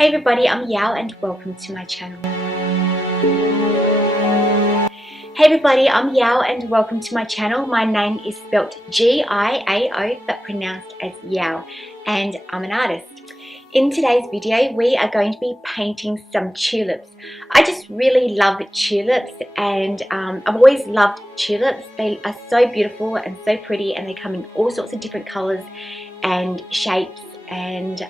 Hey everybody, I'm Yao and welcome to my channel. Hey everybody, I'm Yao and welcome to my channel. My name is spelt G-I-A-O but pronounced as Yao, and I'm an artist. In today's video, we are going to be painting some tulips. I just really love tulips, and I've always loved tulips. They are so beautiful and so pretty, and they come in all sorts of different colors and shapes, and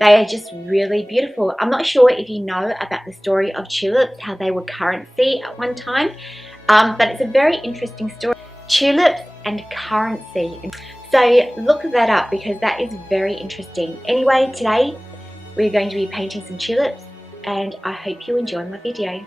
they are just really beautiful. I'm not sure if you know about the story of tulips, how they were currency at one time, but it's a very interesting story. Tulips and currency. So look that up because that is very interesting. Anyway, today we're going to be painting some tulips, and I hope you enjoy my video.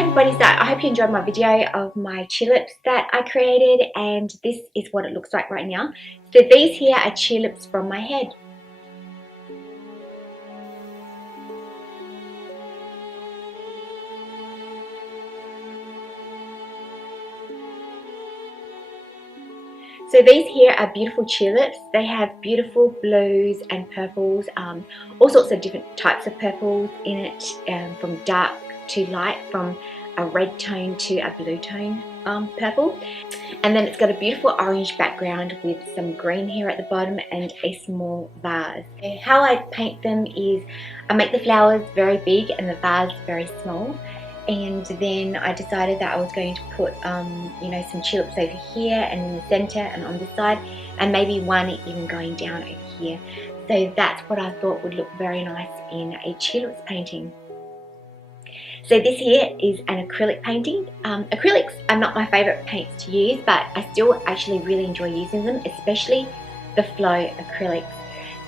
Everybody, so I hope you enjoyed my video of my tulips that I created, and this is what it looks like right now. So these here are tulips from my head. So these here are beautiful tulips. They have beautiful blues and purples, all sorts of different types of purples in it, from dark to light, from a red tone to a blue tone purple. And then it's got a beautiful orange background with some green here at the bottom and a small vase. And how I paint them is I make the flowers very big and the vase very small. And then I decided that I was going to put, you know, some tulips over here and in the center and on this side, and maybe one even going down over here. So that's what I thought would look very nice in a tulips painting. So this here is an acrylic painting. Acrylics are not my favorite paints to use, but I still actually really enjoy using them, especially the Flow Acrylics.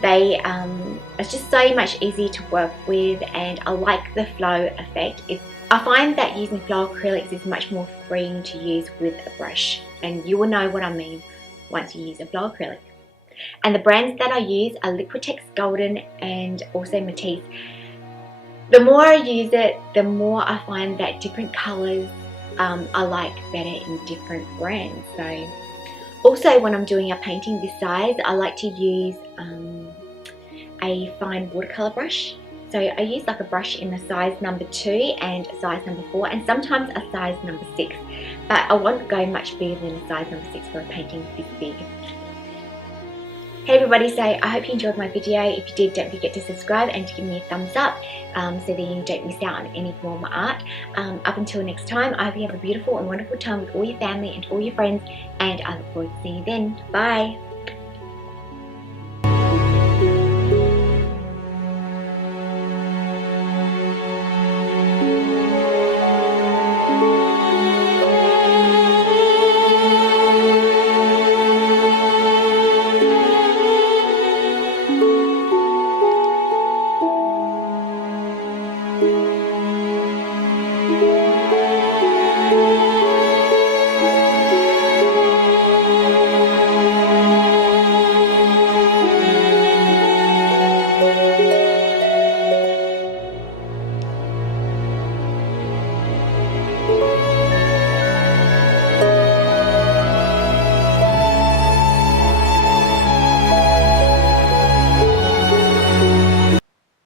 They are just so much easier to work with, and I like the flow effect. I find that using Flow Acrylics is much more freeing to use with a brush, and you will know what I mean once you use a Flow Acrylic. And the brands that I use are Liquitex Golden and also Matisse. The more I use it, the more I find that different colours I like better in different brands. So also when I'm doing a painting this size, I like to use a fine watercolor brush. So I use like a brush in a size number 2 and a size number 4 and sometimes a size number 6, but I won't go much bigger than a size number 6 for a painting this big. Hey everybody, so I hope you enjoyed my video. If you did, don't forget to subscribe and to give me a thumbs up so that you don't miss out on any more of my art. Up until next time, I hope you have a beautiful and wonderful time with all your family and all your friends, and I look forward to seeing you then. Bye!